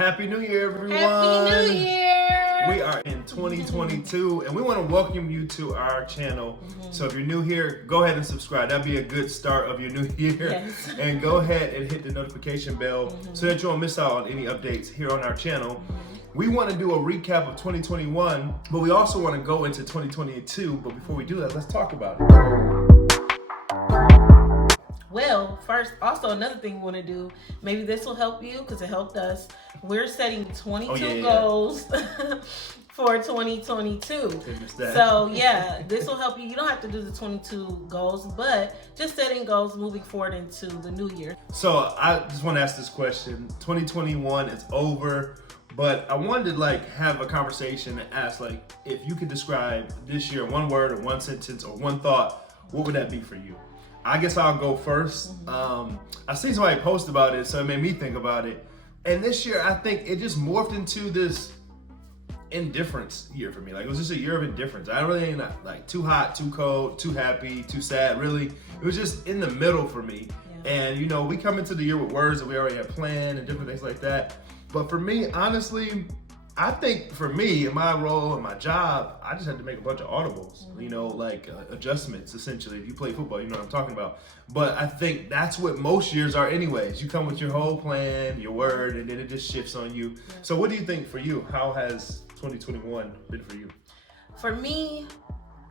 Happy New Year, everyone. Happy New Year. We are in 2022, and we want to welcome you to our channel. So if you're new here, go ahead and subscribe. That'd be a good start of your new year. Yes. And go ahead and hit the notification bell so that you won't miss out on any updates here on our channel. We want to do a recap of 2021, but we also want to go into 2022. But before we do that, let's talk about it. Well, first, also another thing we want to do, maybe this will help you because it helped us. We're setting 22 goals for 2022. So yeah, this will help you. You don't have to do the 22 goals, but just setting goals moving forward into the new year. So I just want to ask this question. 2021 is over, but I wanted to have a conversation and ask if you could describe this year in one word or one sentence or one thought, what would that be for you? I guess I'll go first. I seen somebody post about it, so it made me think about it. And this year, I think it just morphed into this indifference year for me. It was just a year of indifference. I really ain't too hot, too cold, too happy, too sad, really. It was just in the middle for me. Yeah. And we come into the year with words that we already had planned and different things like that. But for me, honestly, I think for me, in my role and my job, I just had to make a bunch of audibles, adjustments, essentially. If you play football, you know what I'm talking about. But I think that's what most years are anyways. You come with your whole plan, your word, and then it just shifts on you. Yeah. So what do you think for you? How has 2021 been for you? For me,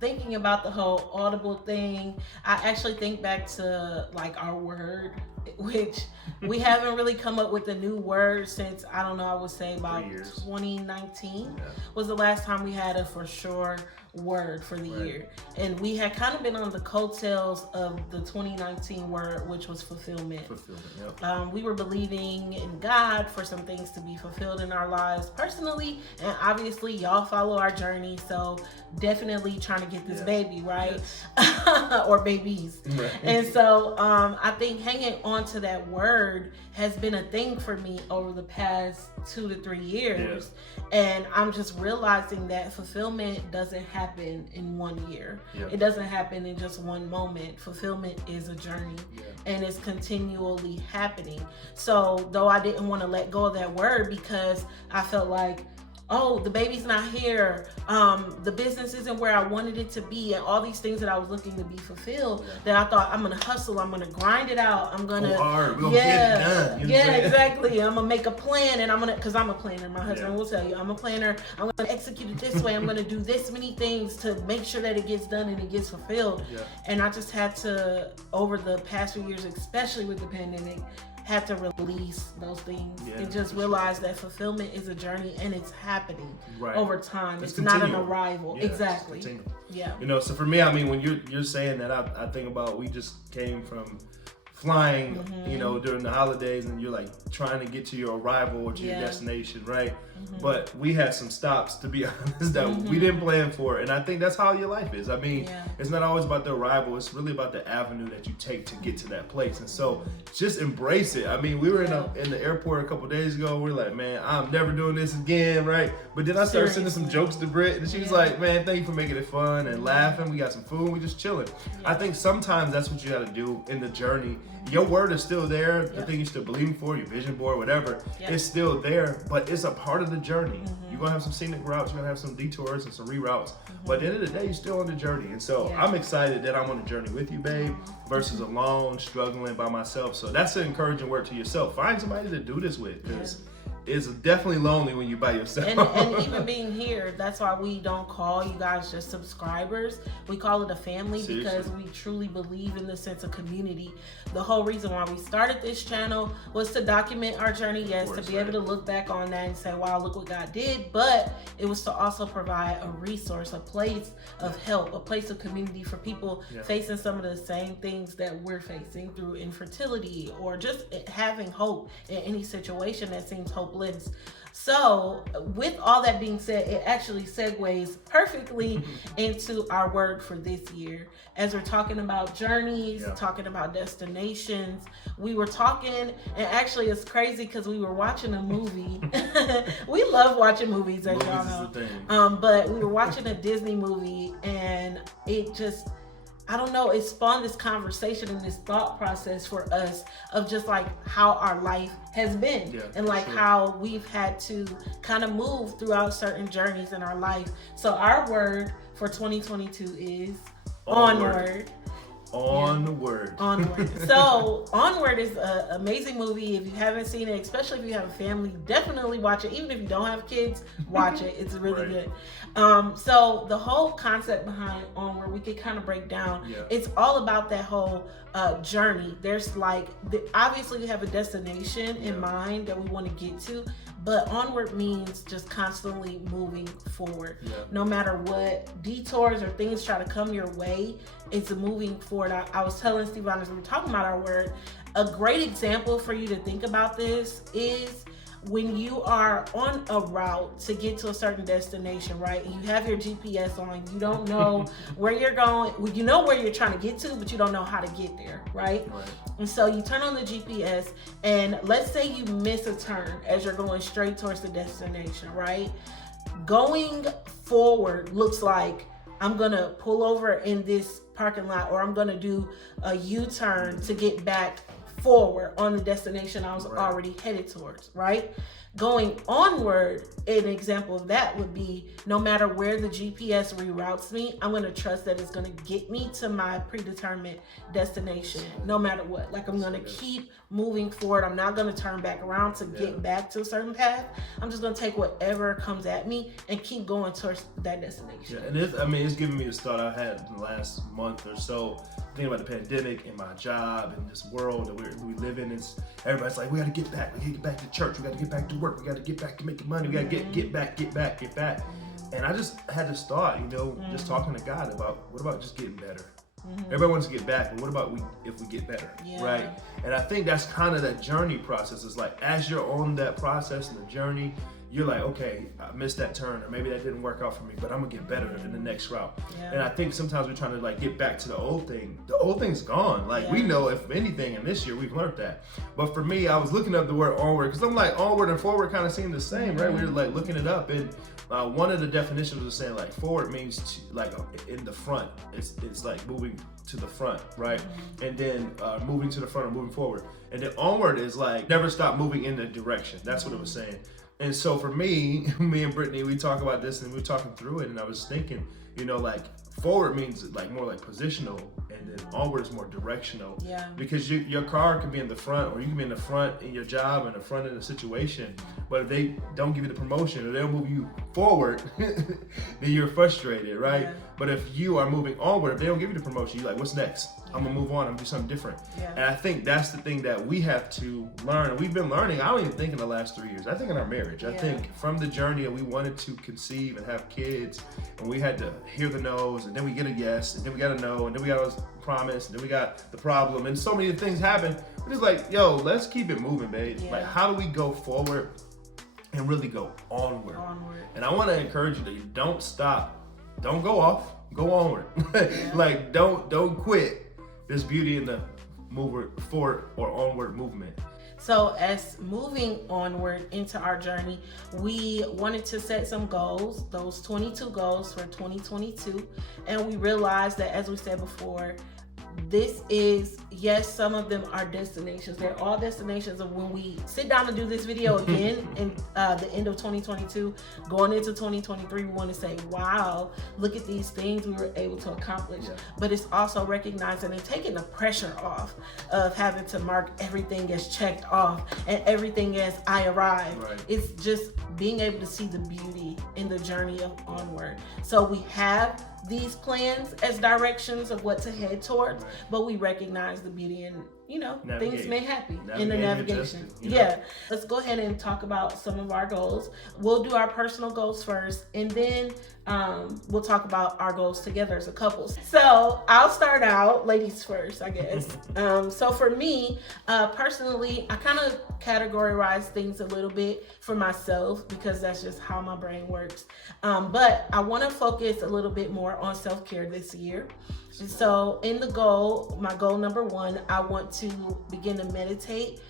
thinking about the whole audible thing, I actually think back to our word, which we haven't really come up with a new word since, I would say about 2019 was the last time we had a for sure word for the year. And we had kind of been on the coattails of the 2019 word, which was fulfillment. We were believing in God for some things to be fulfilled in our lives personally, and obviously y'all follow our journey, so definitely trying to get this baby, right? Yes. Or babies. Right. And so I think hanging on to that word has been a thing for me over the past 2 to 3 years. And I'm just realizing that fulfillment doesn't happen in 1 year. It doesn't happen in just one moment. Fulfillment is a journey and it's continually happening. So though I didn't want to let go of that word because I felt like, oh, the baby's not here, the business isn't where I wanted it to be, and all these things that I was looking to be fulfilled, that I thought I'm gonna hustle, I'm gonna grind it out, I'm gonna get it done. Exactly. I'm gonna make a plan, and because I'm a planner, my husband will tell you, I'm a planner, I'm gonna execute it this way, I'm gonna do this many things to make sure that it gets done and it gets fulfilled. And I just had to, over the past few years, especially with the pandemic, had to release those things and just realize that fulfillment is a journey and it's happening over time. It's not an arrival. Exactly. So for me, when you're saying that, I think about, we just came from flying, during the holidays, and you're trying to get to your arrival or to your destination, right? But we had some stops, to be honest, that we didn't plan for, and I think that's how your life is. It's not always about the arrival, it's really about the avenue that you take to get to that place. And so just embrace it. We were in the airport a couple days ago, we're like, man, I'm never doing this again, right? But then I started sending some jokes to Britt, and she was like, man, thank you for making it fun and laughing. We got some food, we just chilling. I think sometimes that's what you gotta do in the journey. Your word is still there, the thing you're still believing for, your vision board, whatever, it's still there, but it's a part of the journey. You're gonna have some scenic routes, you're gonna have some detours and some reroutes, but at the end of the day, you're still on the journey. And so I'm excited that I'm on the journey with you, babe, versus alone, struggling by myself. So that's an encouraging word to yourself. Find somebody to do this with, because it's definitely lonely when you're by yourself. And even being here, that's why we don't call you guys just subscribers. We call it a family. Seriously? Because we truly believe in the sense of community. The whole reason why we started this channel was to document our journey, to be able to look back on that and say, wow, look what God did. But it was to also provide a resource, a place of help, a place of community for people facing some of the same things that we're facing through infertility, or just having hope in any situation that seems hopeless. So with all that being said, it actually segues perfectly into our word for this year. As we're talking about journeys, talking about destinations, we were talking, and actually it's crazy because we were watching a movie. We love watching movies, as y'all know. But we were watching a Disney movie, and it just, I don't know, it spawned this conversation and this thought process for us of just like how our life has been, and like how we've had to kind of move throughout certain journeys in our life. So our word for 2022 is onward. Onward. So Onward is an amazing movie. If you haven't seen it, especially if you have a family, definitely watch it. Even if you don't have kids, watch it. It's really good. So the whole concept behind Onward, we could kind of break down. It's all about that whole journey. There's like, obviously we have a destination in mind that we want to get to, but onward means just constantly moving forward. No matter what detours or things try to come your way, it's a moving forward. I was telling SteveVon as we were talking about our word, a great example for you to think about this is when you are on a route to get to a certain destination, right? And you have your GPS on, you don't know where you're going. Well, you know where you're trying to get to, but you don't know how to get there, right? And so you turn on the GPS, and let's say you miss a turn as you're going straight towards the destination, right? Going forward looks like I'm gonna pull over in this parking lot, or I'm gonna do a U-turn to get back forward on the destination I was already headed towards, right? Going onward, an example of that would be no matter where the GPS reroutes me, I'm going to trust that it's going to get me to my predetermined destination no matter what. Like, I'm going to keep moving forward. I'm not going to turn back around to get back to a certain path. I'm just going to take whatever comes at me and keep going towards that destination. And it's giving me a thought I had in the last month or so, thinking about the pandemic and my job and this world that we live in. Everybody's like, we got to get back. We got to get back to church. We got to get back to work. We got to get back to making money. We got to get back. And I just had this thought, just talking to God about, what about just getting better? Everybody wants to get back, but what about if we get better, right? And I think that's kind of that journey process. It's like, as you're on that process and the journey, you're like, okay, I missed that turn, or maybe that didn't work out for me, but I'm gonna get better in the next route. And I think sometimes we're trying to like get back to the old thing. The old thing's gone. Like, we know, if anything, in this year we've learned that. But for me, I was looking up the word onward, because I'm like, onward and forward kind of seem the same, right? We were like looking it up, and one of the definitions was saying like forward means like in the front. It's like moving to the front, right? And then moving to the front or moving forward. And then onward is like never stop moving in the direction. That's what it was saying. And so for me and Brittany, we talk about this and we were talking through it, and I was thinking, like forward means like more like positional, and then onward is more directional. Because your car can be in the front, or you can be in the front in your job and the front in the situation, but if they don't give you the promotion or they'll move you forward, then you're frustrated, right? But if you are moving onward, if they don't give you the promotion, you're like, what's next? I'm gonna move on, I'm gonna do something different. And I think that's the thing that we have to learn. And we've been learning, I don't even think in the last 3 years, I think in our marriage. I think from the journey that we wanted to conceive and have kids, and we had to hear the no's, and then we get a yes, and then we got a no, and then we got a promise, and then we got the problem, and so many things happen. We're just like, yo, let's keep it moving, babe. Like, how do we go forward and really go onward? And I wanna encourage you that you don't stop. Don't go off, go onward. Like, don't quit. There's beauty in the forward or onward movement. So as moving onward into our journey, we wanted to set some goals, those 22 goals for 2022. And we realized that, as we said before, this is, yes, some of them are destinations. They're all destinations of when we sit down to do this video again in the end of 2022, going into 2023, we want to say, wow, look at these things we were able to accomplish. But it's also recognizing and taking the pressure off of having to mark everything as checked off and everything as I arrived. It's just being able to see the beauty in the journey of onward. So we have these plans as directions of what to head towards, but we recognize the beauty in, things may happen in the navigation. Let's go ahead and talk about some of our goals. We'll do our personal goals first, and then we'll talk about our goals together as a couple. So I'll start out, ladies first, I guess. So for me, personally, I kind of categorize things a little bit for myself, because that's just how my brain works. But I want to focus a little bit more on self-care this year. And so in the goal, my goal number 1, I want to begin to meditate,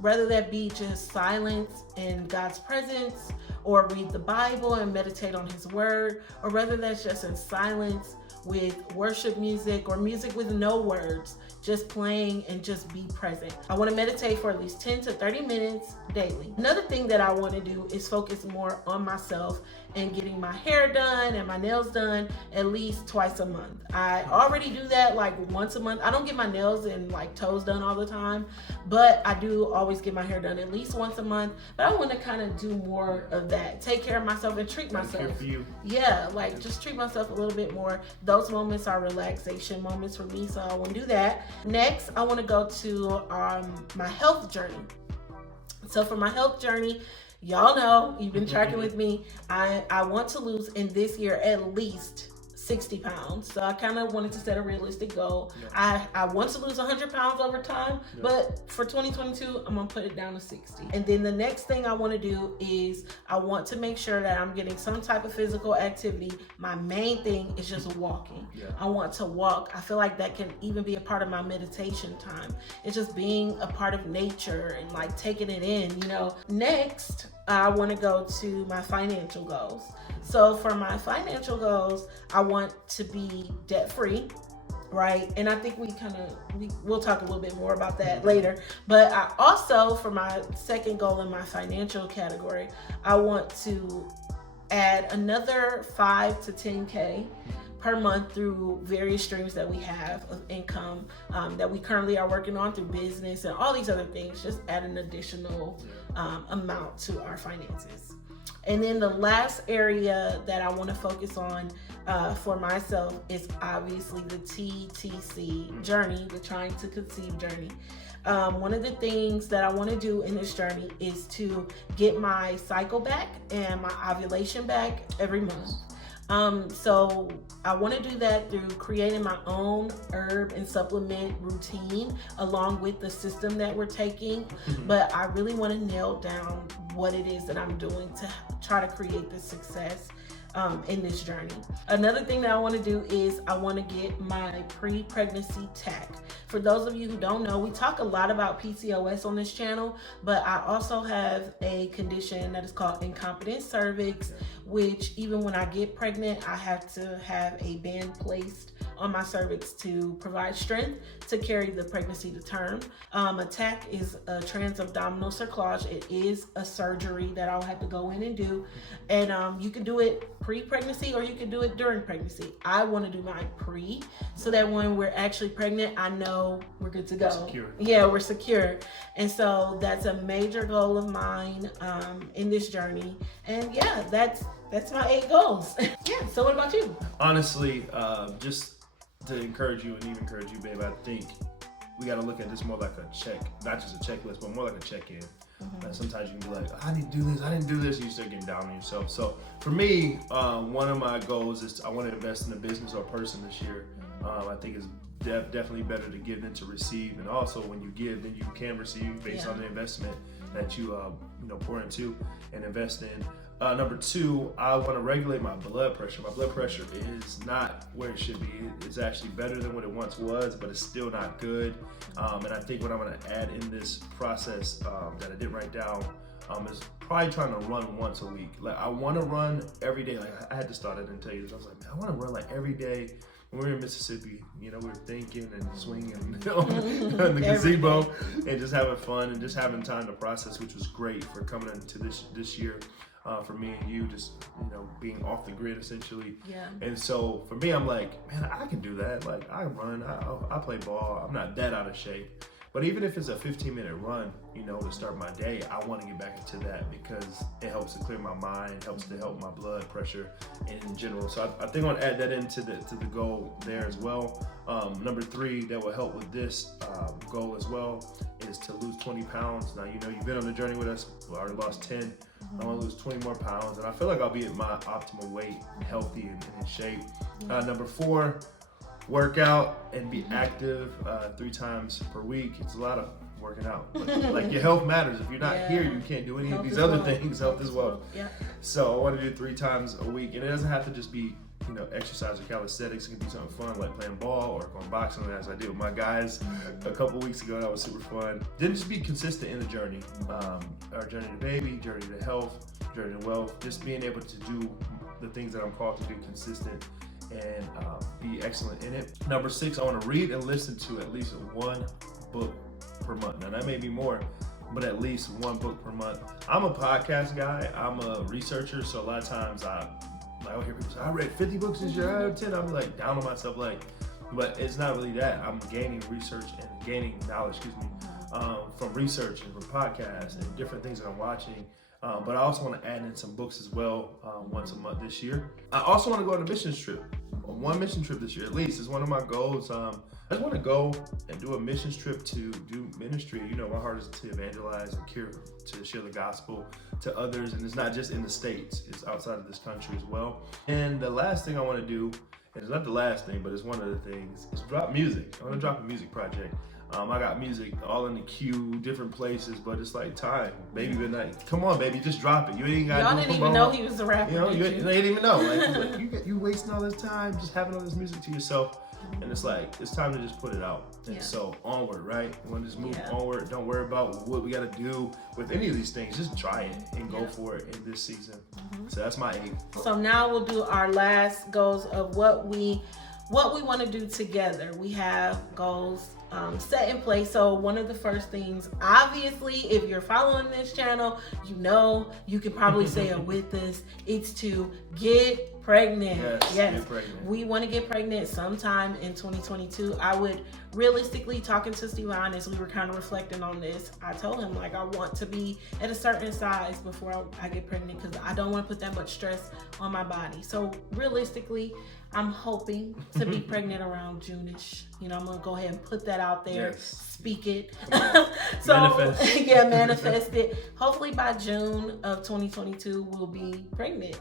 whether that be just silence in God's presence, or read the Bible and meditate on His word, or whether that's just in silence with worship music or music with no words, just playing and just be present. I want to meditate for at least 10 to 30 minutes daily. Another thing that I want to do is focus more on myself and getting my hair done and my nails done at least twice a month. I already do that like once a month. I don't get my nails and like toes done all the time, but I do always get my hair done at least once a month. But I want to kind of do more of that. Take care of myself and treat myself. Good for you. Yeah, like just treat myself a little bit more. Those moments are relaxation moments for me, so I want to do that. Next, I want to go to my health journey. So for my health journey, y'all know, you've been tracking with me, I want to lose in this year at least 60 pounds. So I kind of wanted to set a realistic goal. Yeah. I want to lose 100 pounds over time, yeah. But for 2022, I'm gonna put it down to 60. And then the next thing I want to do is I want to make sure that I'm getting some type of physical activity. My main thing is just walking. Yeah. I want to walk. I feel like that can even be a part of my meditation time. It's just being a part of nature and like taking it in, you know. Next, I want to go to my financial goals. So for my financial goals, I want to be debt free, right? And I think we'll talk a little bit more about that later. But I also, for my second goal in my financial category, I want to add another 5 to 10K per month through various streams that we have of income that we currently are working on through business and all these other things. Just add an additional amount to our finances. And then the last area that I want to focus on for myself is obviously the TTC journey, the trying to conceive journey. One of the things that I want to do in this journey is to get my cycle back and my ovulation back every month. So I want to do that through creating my own herb and supplement routine along with the system that we're taking. But I really want to nail down what it is that I'm doing to try to create this success in this journey. Another thing that I want to do is I want to get my pre-pregnancy TAC. For those of you who don't know, we talk a lot about PCOS on this channel, but I also have a condition that is called Incompetent Cervix, which even when I get pregnant, I have to have a band placed on my cervix to provide strength to carry the pregnancy to term. A TAC is a transabdominal cerclage. It is a surgery that I'll have to go in and do. And you can do it pre-pregnancy or you can do it during pregnancy. I want to do mine pre, so that when we're actually pregnant, I know we're good to go. Secure. Yeah, we're secure. And so that's a major goal of mine in this journey. And yeah, that's my 8 goals. Yeah, so what about you? Honestly, just to encourage you and even encourage you, babe, I think we got to look at this more like a check, not just a checklist, but more like a check-in. Sometimes you can be like, I didn't do this, and you start getting down on yourself. So for me, one of my goals is I want to invest in a business or person this year. I think it's definitely better to give than to receive, and also when you give, then you can receive based on the investment that you pour into and invest in. Number 2, I want to regulate my blood pressure. My blood pressure is not where it should be. It's actually better than what it once was, but it's still not good. And I think what I'm going to add in this process that I did write down is probably trying to run once a week. Like I want to run every day. Like I had to start, I didn't tell you this. I was like, man, I want to run like every day. When we were in Mississippi, we were thinking and swinging in the gazebo and just having fun and just having time to process, which was great for coming into this year. For me and you, just being off the grid essentially. Yeah. And so for me, I'm like, man, I can do that. Like I run, I play ball. I'm not that out of shape. But even if it's a 15-minute run, to start my day, I want to get back into that because it helps to clear my mind, helps to help my blood pressure in general. So I think I want to add that into the goal there as well. Number 3 that will help with this goal as well is to lose 20 pounds. Now, you've been on the journey with us. I already lost 10. I want to lose 20 more pounds, and I feel like I'll be at my optimal weight, healthy and in shape. Number 4, work out and be active 3 times per week. It's a lot of working out. Like your health matters. If you're not here, you can't do any of these other things. Health as well. Yeah. So I want to do 3 times a week, and it doesn't have to just be exercise or calisthenics. It can be something fun like playing ball or going boxing, as I did with my guys a couple weeks ago. That was super fun. Then just be consistent in the journey. Our journey to baby, journey to health, journey to wealth. Just being able to do the things that I'm called to do consistent and be excellent in it. Number 6, I want to read and listen to at least one book per month. Now that may be more, but at least one book per month. I'm a podcast guy. I'm a researcher, so a lot of times I hear people say, I read 50 books this year, I have 10. I'm like down on myself, like, but it's not really that. I'm gaining research and gaining knowledge, from research and from podcasts and different things that I'm watching. But I also want to add in some books as well once a month this year. I also want to go on a missions trip. One mission trip this year at least is one of my goals. I just want to go and do a missions trip to do ministry. You know, my heart is to evangelize and to share the gospel to others. And it's not just in the States, it's outside of this country as well. And the last thing I want to do, and it's not the last thing, but it's one of the things, is drop music. I want to drop a music project. I got music all in the queue, different places, but it's like time. Baby Midnight, come on, baby, just drop it. You ain't got. Y'all didn't even know he was a rapper. You know, they didn't even know. Like, you wasting all this time just having all this music to yourself, and it's like it's time to just put it out. And so onward, right? We want to just move onward. Don't worry about what we got to do with any of these things. Just try it and go for it in this season. So that's my aim. So now we'll do our last goals of what we want to do together. We have goals set in place. So one of the first things, obviously, if you're following this channel, you know, you can probably say it with us, it's to get pregnant. Yes. Get pregnant. We want to get pregnant sometime in 2022. I would realistically, talking to SteveVon as we were kind of reflecting on this, I told him, like, I want to be at a certain size before I get pregnant because I don't want to put that much stress on my body. So realistically, I'm hoping to be pregnant around June-ish. You know, I'm gonna go ahead and put that out there, speak it. So manifest it. Hopefully by June of 2022, we'll be pregnant.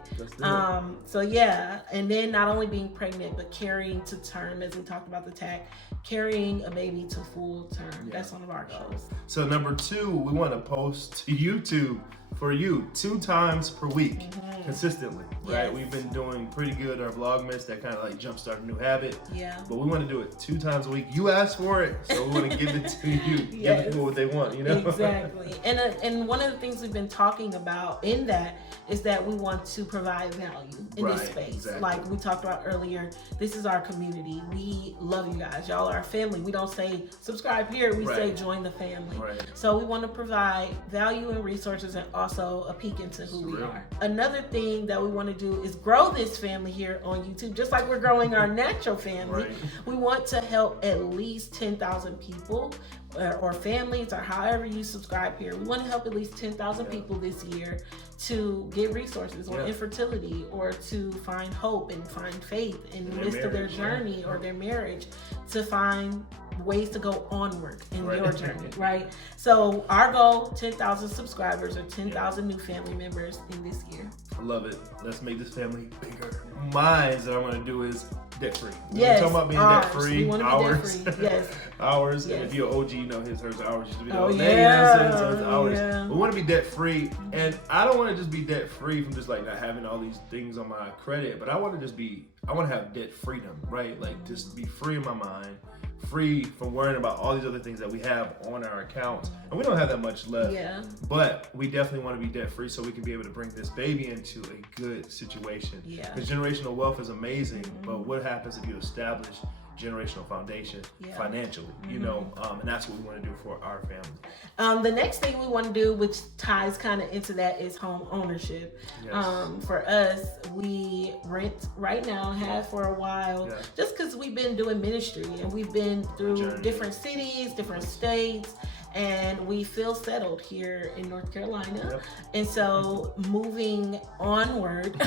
So yeah, and then not only being pregnant, but carrying to term, as we talked about the tag, carrying a baby to full term. That's one of our goals. So number 2, we want to post to YouTube for you 2 times per week consistently, right? We've been doing pretty good. Our Vlogmas, that kind of like jumpstart a new habit. But we want to do it 2 times a week. You asked for it, so we want to give it to you. Give people what they want, you know? Exactly. And one of the things we've been talking about in that is that we want to provide value in this space. Exactly. Like we talked about earlier, this is our community. We love you guys. Y'all are our family. We don't say subscribe here. We say join the family. So we want to provide value and resources and also a peek into who we are. Another thing that we want to do is grow this family here on YouTube. Just like we're growing our natural family, we want to help at least 10,000 people or families or however you subscribe here. We want to help at least 10,000 people this year to get resources on infertility or to find hope and find faith in the midst of their journey or their marriage, to find ways to go onward in your journey, right? So our goal, 10,000 subscribers or 10,000 new family members in this year. I love it. Let's make this family bigger. Mine that I'm going to do is debt-free. Yes, we're talking about being debt-free. We want to be debt-free. Yes. Hours. And if you're an OG, you know hers hours used to be the old name. You know what I'm saying? So it's hours. We want to be debt-free. And I don't want to just be debt-free from just like not having all these things on my credit, but I want to have debt freedom, right? Like just be free in my mind, free from worrying about all these other things that we have on our accounts. And we don't have that much left. But we definitely want to be debt free so we can be able to bring this baby into a good situation. Because generational wealth is amazing, but what happens if you establish generational foundation financially, you know, and that's what we want to do for our family. The next thing we want to do, which ties kind of into that, is home ownership. For us, we rent right now, have for a while, just because we've been doing ministry and we've been through different cities, different states, and we feel settled here in North Carolina. And so moving onward,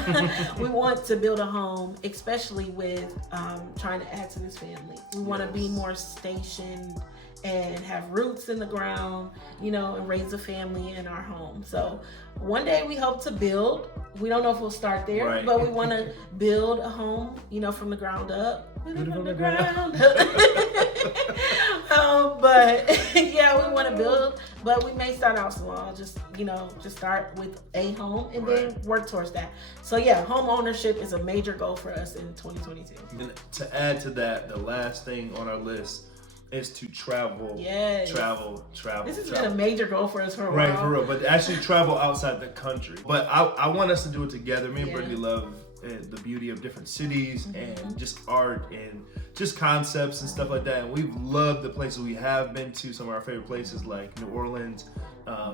we want to build a home, especially with trying to add to this family. We want to be more stationed and have roots in the ground, you know, and raise a family in our home. So one day we hope to build. We don't know if we'll start there, but we want to build a home, you know, from the ground up. From the ground up. But yeah, we want to build, but we may start out small, just start with a home and then work towards that. So yeah, home ownership is a major goal for us in 2022. And to add to that, the last thing on our list is to travel. Travel. This has been a major goal for us for a while. For real. But actually travel outside the country. But I want us to do it together. Me and Brittany love the beauty of different cities and just art and just concepts and stuff like that. And we've loved the places we have been to. Some of our favorite places like New Orleans,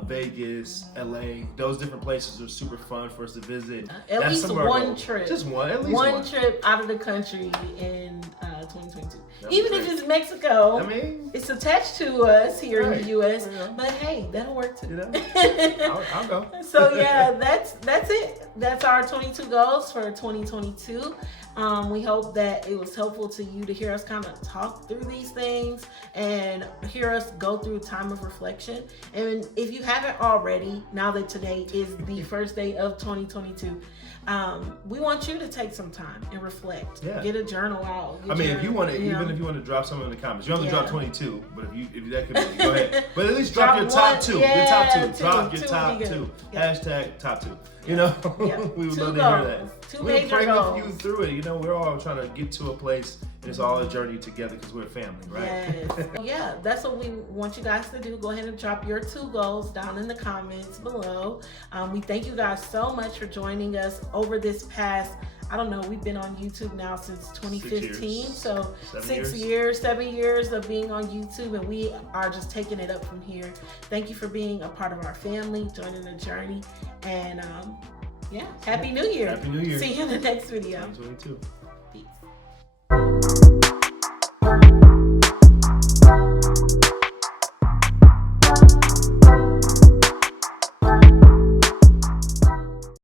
Vegas, LA. Those different places are super fun for us to visit. At least one trip. Just one, at least one trip out of the country in 2022. That'd Even if it's Mexico, I mean, it's attached to us here in the U.S. Yeah. But hey, that'll work too. You know, I'll go. So yeah, that's it. That's our 22 goals for 2022. We hope that it was helpful to you to hear us kind of talk through these things and hear us go through a time of reflection. And if you haven't already, now that today is the first day of 2022, we want you to take some time and reflect. Yeah. Get a journal out. I mean, if you want to, even if you want to drop some in the comments, you don't have to drop 22, but if that could be, go ahead. But at least drop your top two. Your top two. Drop your top two. Hashtag top two. You know, we would love to hear that. We'll pray with you through it. You know, we're all trying to get to a place, and it's all a journey together because we're a family, right? Yes. Yeah, that's what we want you guys to do. Go ahead and drop your 2 goals down in the comments below. We thank you guys so much for joining us over this past, I don't know, we've been on YouTube now since 2015. So 7 years of being on YouTube, and we are just taking it up from here. Thank you for being a part of our family, joining the journey, and Happy New Year. Happy New Year. See you in the next video. 2022.